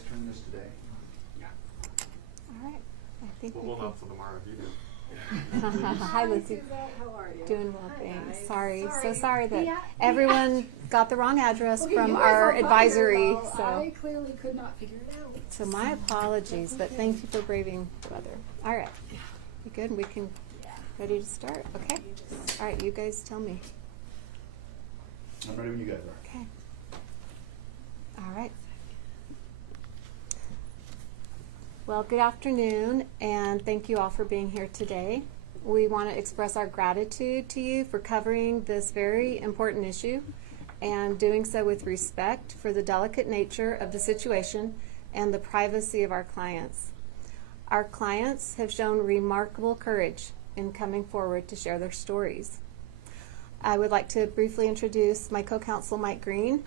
guys turn this today? Yeah. All right. I think We'll we hold can. off till tomorrow if you do. Hi, Lucy. Suzette. How are you? Doing well, Hi, thanks. guys. Sorry, so sorry that Yeah, everyone got the wrong address Okay, from you guys our all got advisory. here, though. So, I clearly could not figure it out. so my apologies, but thank you for braving the weather. All right, you good? We can ready to start. Okay. All right, you guys tell me. I'm ready when you guys are. Okay. All right. Well, good afternoon, and thank you all for being here today. We want to express our gratitude to you for covering this very important issue and doing so with respect for the delicate nature of the situation and the privacy of our clients. Our clients have shown remarkable courage in coming forward to share their stories. I would like to briefly introduce my co-counsel, Mike Green,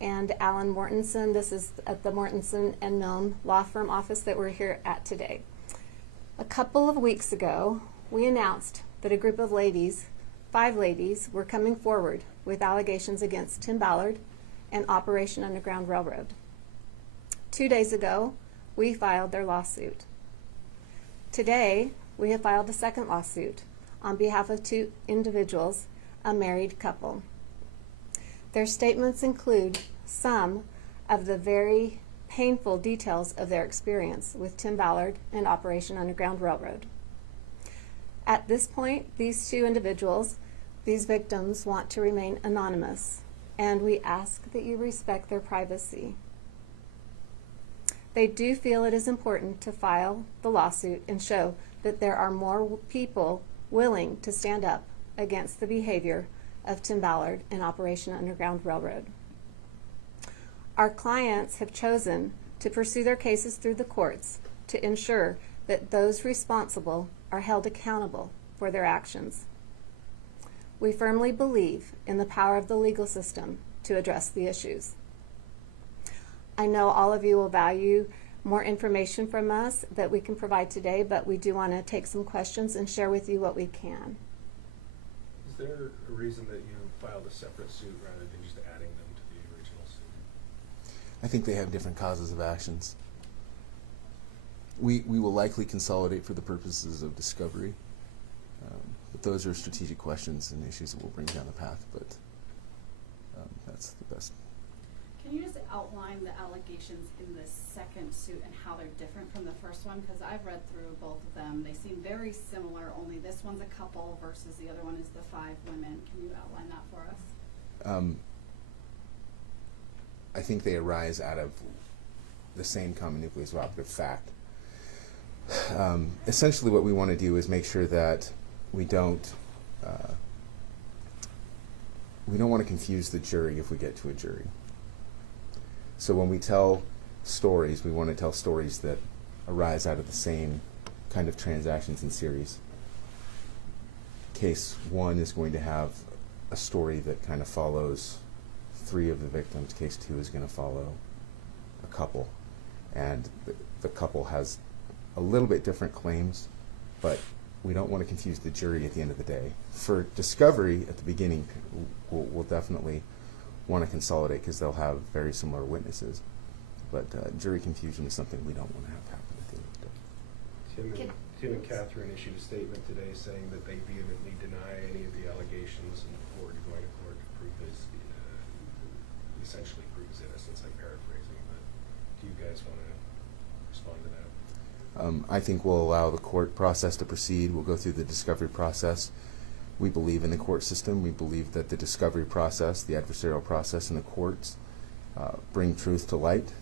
and Alan Mortensen. This is at the Mortensen and Milne law firm office that we're here at today. A couple of weeks ago, we announced that a group of ladies, 5 ladies, were coming forward with allegations against Tim Ballard and Operation Underground Railroad. 2 days ago, we filed their lawsuit. Today, we have filed a second lawsuit on behalf of 2 individuals, a married couple. Their statements include some of the very painful details of their experience with Tim Ballard and Operation Underground Railroad. At this point, these 2 individuals, these victims, want to remain anonymous, and we ask that you respect their privacy. They do feel it is important to file the lawsuit and show that there are more people willing to stand up against the behavior of Tim Ballard and Operation Underground Railroad. Our clients have chosen to pursue their cases through the courts to ensure that those responsible are held accountable for their actions. We firmly believe in the power of the legal system to address the issues. I know all of you will value more information from us that we can provide today, but we do want to take some questions and share with you what we can. Is there a reason that you filed a separate suit rather than just adding them to the original suit? I think they have different causes of actions. We will likely consolidate for the purposes of discovery, but those are strategic questions and issues that we'll bring down the path, but that's the best. Can you just outline the allegations in this second suit and how they're different from the first one? Because I've read through both of them. They seem very similar, only this one's a couple versus the other one is the 5 women. Can you outline that for us? I think they arise out of the same common nucleus of operative fact. Essentially what we want to do is make sure that we don't want to confuse the jury if we get to a jury. So when we tell stories, we want to tell stories that arise out of the same kind of transactions and series. Case 1 is going to have a story that kind of follows 3 of the victims. Case 2 is going to follow a couple. And the couple has a little bit different claims, but we don't want to confuse the jury at the end of the day. For discovery at the beginning, we'll definitely want to consolidate because they'll have very similar witnesses. But jury confusion is something we don't want to have happen at the end of the day. Tim and Catherine issued a statement today saying that they vehemently deny any of the allegations and look forward to going to court to prove essentially prove his innocence. I'm paraphrasing, but do you guys want to respond to that? I think we'll allow the court process to proceed. We'll go through the discovery process. We believe in the court system. We believe that the discovery process, the adversarial process in the courts bring truth to light.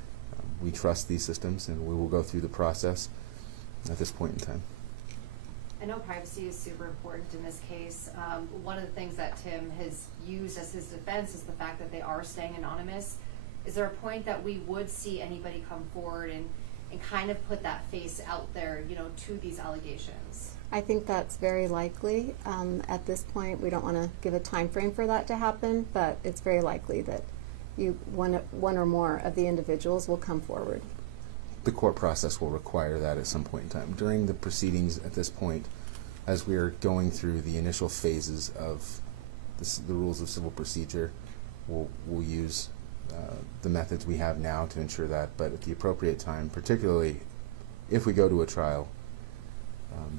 We trust these systems, and we will go through the process at this point in time. I know privacy is super important in this case. One of the things that Tim has used as his defense is the fact that they are staying anonymous. Is there a point that we would see anybody come forward and kind of put that face out there, to these allegations? I think that's very likely. At this point, we don't want to give a time frame for that to happen, but it's very likely that one or more of the individuals will come forward. The court process will require that at some point in time. During the proceedings at this point, as we are going through the initial phases of the rules of civil procedure, we'll use the methods we have now to ensure that, but at the appropriate time, particularly if we go to a trial,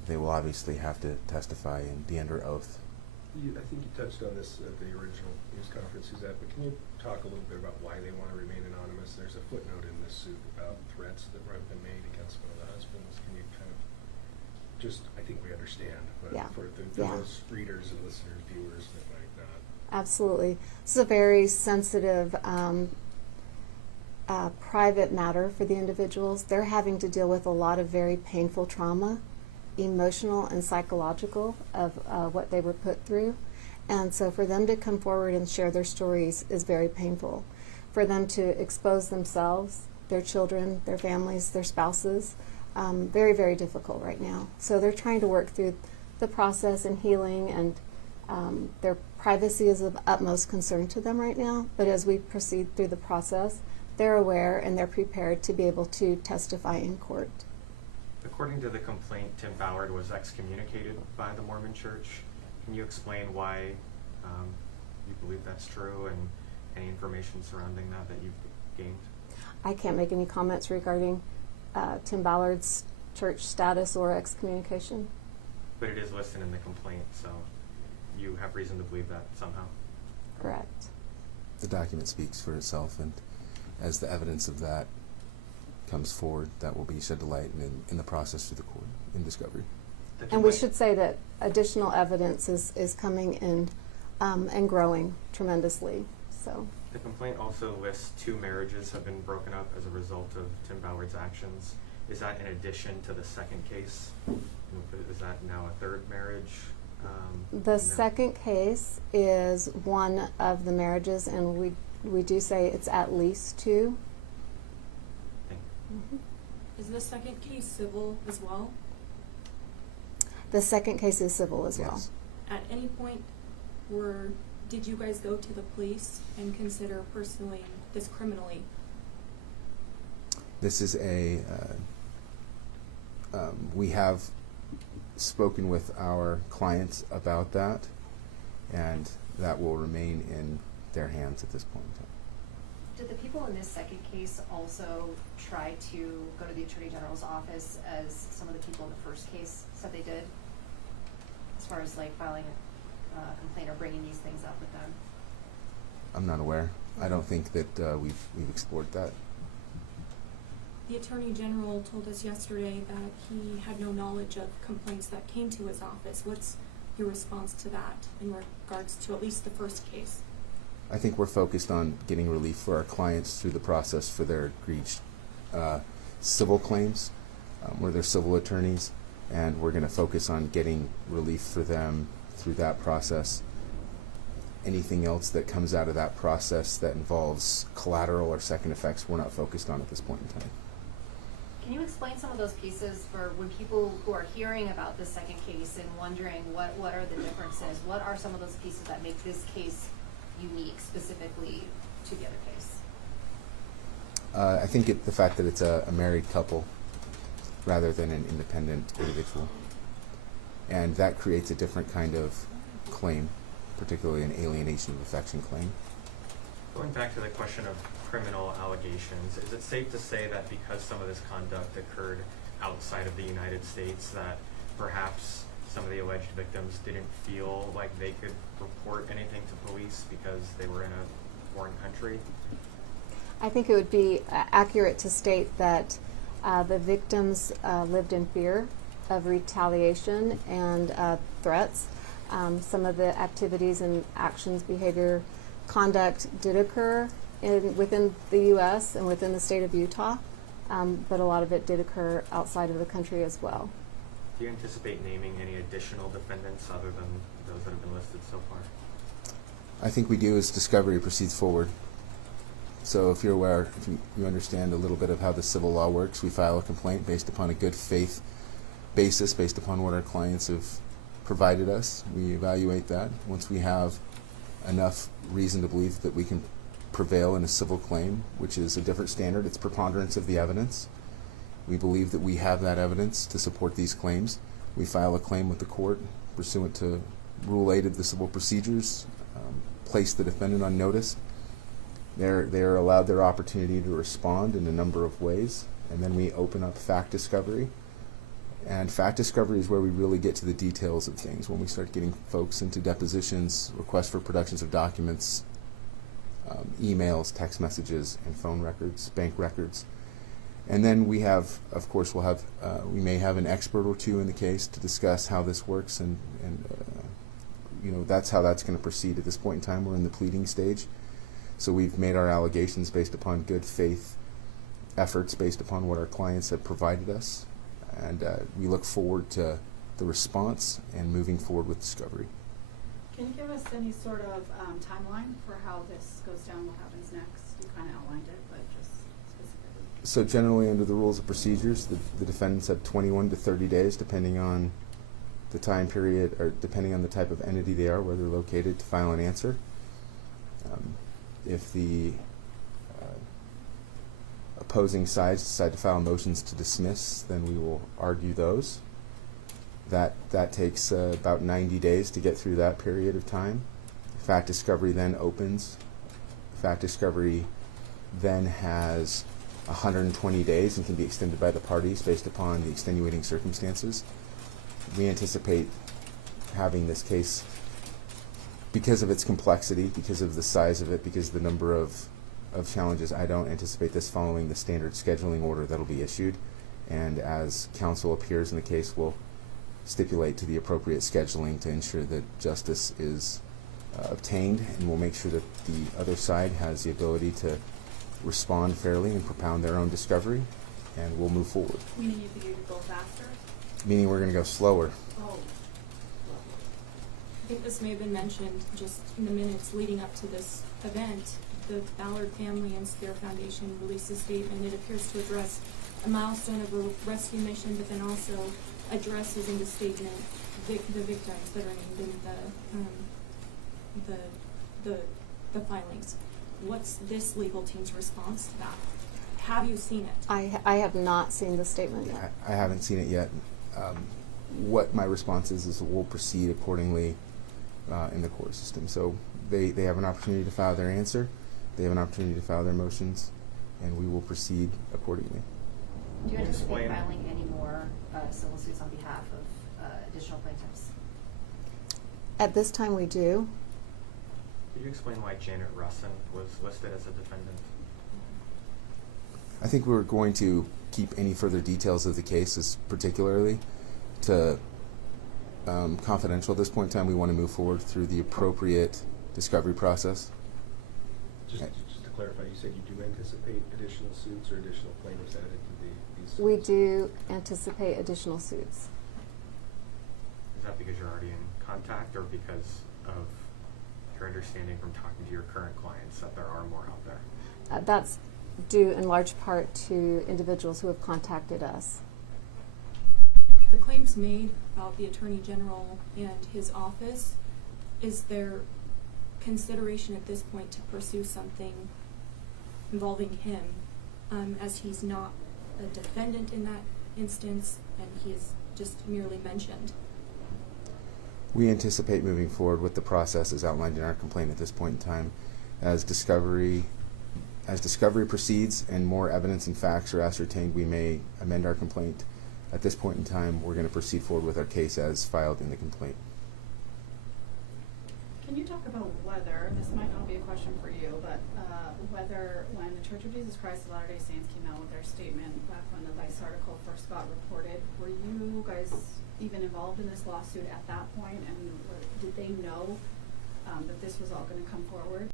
they will obviously have to testify and be under oath. I think you touched on this at the original news conference, Suzette, but can you talk a little bit about why they want to remain anonymous? There's a footnote in this suit about threats that have been made against one of the husbands. Can you kind of just, I think we understand, but Yeah. for Yeah. those readers and listeners, viewers that might not. Absolutely. This is a very sensitive, private matter for the individuals. They're having to deal with a lot of very painful trauma, emotional and psychological, of what they were put through. And so for them to come forward and share their stories is very painful. For them to expose themselves, their children, their families, their spouses, very, very difficult right now. So they're trying to work through the process and healing, and their privacy is of utmost concern to them right now. But as we proceed through the process, they're aware and they're prepared to be able to testify in court. According to the complaint, Tim Ballard was excommunicated by the Mormon Church. Can you explain why you believe that's true, and any information surrounding that you've gained? I can't make any comments regarding Tim Ballard's church status or excommunication. But it is listed in the complaint, so you have reason to believe that somehow? Correct. The document speaks for itself, and as the evidence of that comes forward, that will be shed to light in the process through the court in discovery. And we should say that additional evidence is coming in and growing tremendously. So The complaint also lists 2 marriages have been broken up as a result of Tim Ballard's actions. Is that in addition to the second case? Is that now a 3rd marriage? the No. second case is one of the marriages, and we do say it's at least 2. Thank you. Is the second case civil as well? The second case is civil as well. Yes. At any point, did you guys go to the police and consider pursuing this criminally? This is we have spoken with our clients about that, and that will remain in their hands at this point in time. Did the people in this second case also try to go to the Attorney General's office, as some of the people in the first case said they did? As far as like filing a complaint or bringing these things up with them? I'm not aware. I don't think that we've explored that. The Attorney General told us yesterday that he had no knowledge of complaints that came to his office. What's your response to that in regards to at least the first case? I think we're focused on getting relief for our clients through the process for their egregious civil claims, where they're civil attorneys, and we're going to focus on getting relief for them through that process. Anything else that comes out of that process that involves collateral or second effects, we're not focused on at this point in time. Can you explain some of those pieces for when people who are hearing about this second case and wondering what are the differences? What are some of those pieces that make this case unique specifically to the other case? I think the fact that it's a married couple rather than an independent individual. And that creates a different kind of claim, particularly an alienation of affection claim. Going back to the question of criminal allegations, is it safe to say that because some of this conduct occurred outside of the United States, that perhaps some of the alleged victims didn't feel like they could report anything to police because they were in a foreign country? I think it would be accurate to state that the victims lived in fear of retaliation and threats. Some of the activities and actions, behavior, conduct did occur within the U.S. and within the state of Utah, but a lot of it did occur outside of the country as well. Do you anticipate naming any additional defendants other than those that have been listed so far? I think we do as discovery proceeds forward. So if you're aware, if you understand a little bit of how the civil law works, we file a complaint based upon a good faith basis, based upon what our clients have provided us. We evaluate that. Once we have enough reason to believe that we can prevail in a civil claim, which is a different standard, it's preponderance of the evidence. We believe that we have that evidence to support these claims. We file a claim with the court pursuant to Rule 8 of the Civil Procedures, place the defendant on notice, They're allowed their opportunity to respond in a number of ways, and then we open up fact discovery. And fact discovery is where we really get to the details of things, when we start getting folks into depositions, requests for productions of documents, emails, text messages, and phone records, bank records. And then we have, of course, we may have an expert or two in the case to discuss how this works, and that's how that's going to proceed at this point in time. We're in the pleading stage. So we've made our allegations based upon good faith efforts, based upon what our clients have provided us. And we look forward to the response and moving forward with discovery. Can you give us any sort of timeline for how this goes down, what happens next? You kind of outlined it, but just specifically. So generally under the rules of procedures, the defendants have 21 to 30 days, depending on the time period, or depending on the type of entity they are, where they're located, to file an answer. If the opposing sides decide to file motions to dismiss, then we will argue those. That takes about 90 days to get through that period of time. Fact discovery then opens. Fact discovery then has 120 days and can be extended by the parties based upon the extenuating circumstances. We anticipate having this case, because of its complexity, because of the size of it, because of the number of challenges, I don't anticipate this following the standard scheduling order that'll be issued. And as counsel appears in the case, we'll stipulate to the appropriate scheduling to ensure that justice is obtained, and we'll make sure that the other side has the ability to respond fairly and propound their own discovery, and we'll move forward. Meaning you think you could go faster? Meaning we're going to go slower. Oh. I think this may have been mentioned just in the minutes leading up to this event. The Ballard family and Spear Foundation released a statement. It appears to address a milestone of a rescue mission, but then also addresses in the statement the victims that are named in the filings. What's this legal team's response to that? Have you seen it? I have not seen the statement yet. I haven't seen it yet. What my response is we'll proceed accordingly in the court system. So they have an opportunity to file their answer. They have an opportunity to file their motions, and we will proceed accordingly. Do you anticipate Explain. filing any more civil suits on behalf of additional plaintiffs? At this time, we do. Could you explain why Janet Russin was listed as a defendant? I think we're going to keep any further details of the cases, particularly to confidential at this point in time. We want to move forward through the appropriate discovery process. Just to clarify, you said you do anticipate additional suits or additional plaintiffs added to these suits? We do anticipate additional suits. Is that because you're already in contact, or because of your understanding from talking to your current clients that there are more out there? That's due in large part to individuals who have contacted us. The claims made about the Attorney General and his office, is there consideration at this point to pursue something involving him, as he's not a defendant in that instance and he is just merely mentioned? We anticipate moving forward with the process as outlined in our complaint at this point in time. As discovery proceeds and more evidence and facts are ascertained, we may amend our complaint. At this point in time, we're going to proceed forward with our case as filed in the complaint. Can you talk about whether, this might not be a question for you, but whether when the Church of Jesus Christ of Latter-day Saints came out with their statement back when the Vice article first got reported, were you guys even involved in this lawsuit at that point, and did they know that this was all going to come forward?